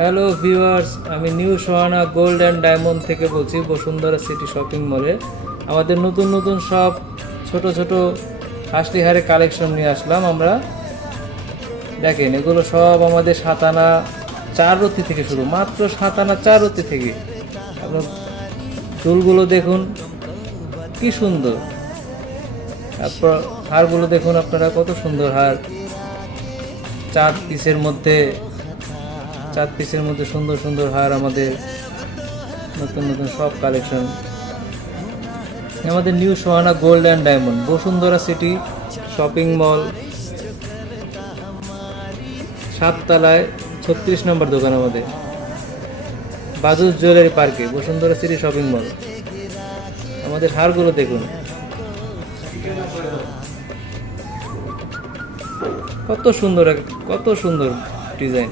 Hello viewers, আমি new Sohana gold and diamond থেকে বলছি, বসুন্ধরা সিটি শপিং মলে। আমাদের নতুন নতুন সব ছোট ছোট হাসলি হারে কালেকশন নিয়ে আসলাম আমরা। দেখেন, এগুলো সব আমাদের 7 আনা 4 রতি থেকে শুরু, মাত্র 7 আনা 4 রতি থেকে। আপনার চুলগুলো দেখুন কি সুন্দর, তারপর হারগুলো দেখুন আপনারা, কত সুন্দর হার। 4 পিসের মধ্যে সুন্দর সুন্দর হার। আমাদের নতুন নতুন সব কালেকশন আমাদের new Sohana gold and diamond, Bashundhara city shopping mall, 7 তলায় 36 নম্বর দোকান আমাদের, বাজুস জুয়েলারি পার্কে, বসুন্ধরা সিটি শপিং মল। আমাদের হারগুলো দেখুন কত সুন্দর, কত সুন্দর ডিজাইন।